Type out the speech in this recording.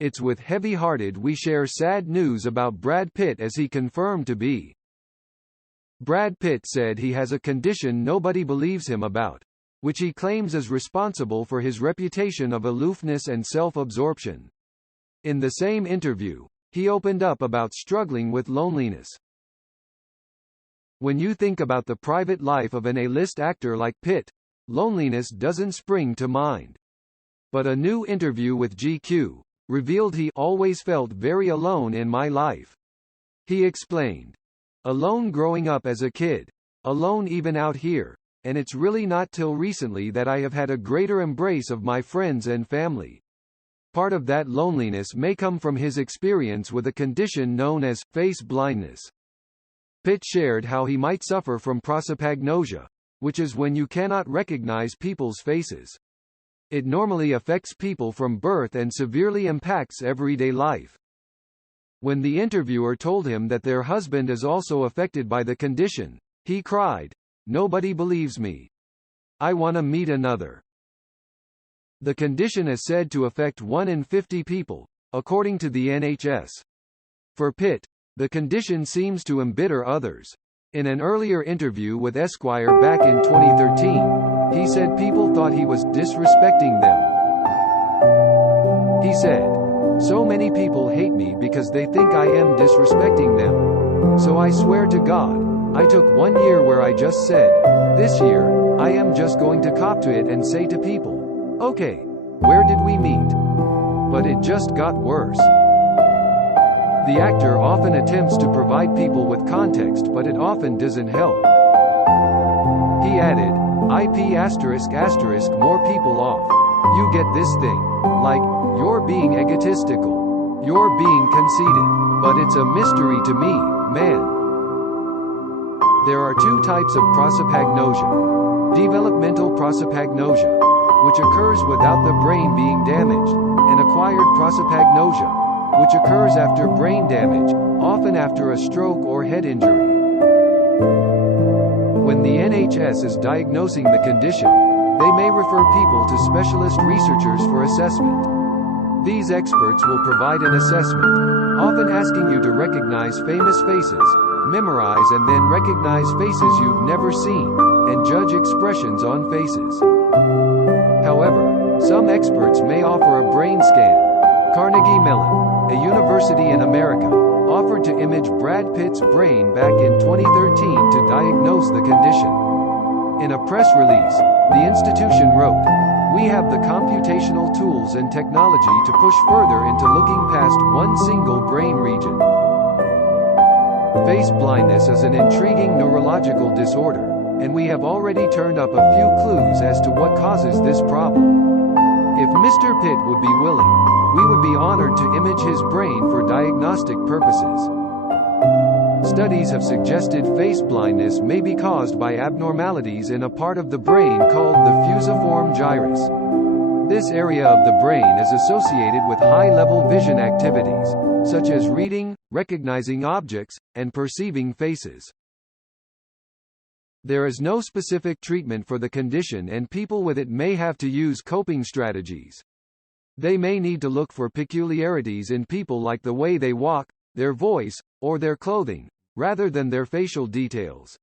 It's with heavy-hearted we share sad news about Brad Pitt, as he confirmed to be. Brad Pitt said he has a condition nobody believes him about, which he claims is responsible for his reputation of aloofness and self-absorption. In the same interview, he opened up about struggling with loneliness. When you think about the private life of an A-list actor like Pitt, loneliness doesn't spring to mind. But a new interview with GQ revealed he always felt very alone in my life. He explained, "Alone growing up as a kid, alone even out here, and it's really not till recently that I have had a greater embrace of my friends and family." Part of that loneliness may come from his experience with a condition known as face blindness. Pitt shared how he might suffer from prosopagnosia, which is when you cannot recognize people's faces. It normally affects people from birth and severely impacts everyday life. When the interviewer told him that their husband is also affected by the condition, he cried, "Nobody believes me. I want to meet another." The condition is said to affect 1 in 50 people, according to the NHS. For Pitt, the condition seems to embitter others. In an earlier interview with Esquire back in 2013, he said people thought he was disrespecting them. He said, "So many people hate me because they think I am disrespecting them. So I swear to God, I took 1 year where I just said, this year, I am just going to cop to it and say to people, okay, where did we meet?" But it just got worse. The actor often attempts to provide people with context, but it often doesn't help. He added, more people off. You get this thing. Like, you're being egotistical. You're being conceited. But it's a mystery to me, man. There are 2 types of prosopagnosia. Developmental prosopagnosia, which occurs without the brain being damaged, and acquired prosopagnosia, which occurs after brain damage, often after a stroke or head injury. When the NHS is diagnosing the condition, they may refer people to specialist researchers for assessment. These experts will provide an assessment, often asking you to recognize famous faces, memorize and then recognize faces you've never seen, and judge expressions on faces. However, some experts may offer a brain scan. Carnegie Mellon, a university in America, offered to image Brad Pitt's brain back in 2013 to diagnose the condition. In a press release, the institution wrote, "We have the computational tools and technology to push further into looking past one single brain region." Face blindness is an intriguing neurological disorder, and we have already turned up a few clues as to what causes this problem. If Mr. Pitt would be willing, we would be honored to image his brain for diagnostic purposes. Studies have suggested face blindness may be caused by abnormalities in a part of the brain called the fusiform gyrus. This area of the brain is associated with high-level vision activities, such as reading, recognizing objects, and perceiving faces. There is no specific treatment for the condition, and people with it may have to use coping strategies. They may need to look for peculiarities in people, like the way they walk, their voice, or their clothing, rather than their facial details.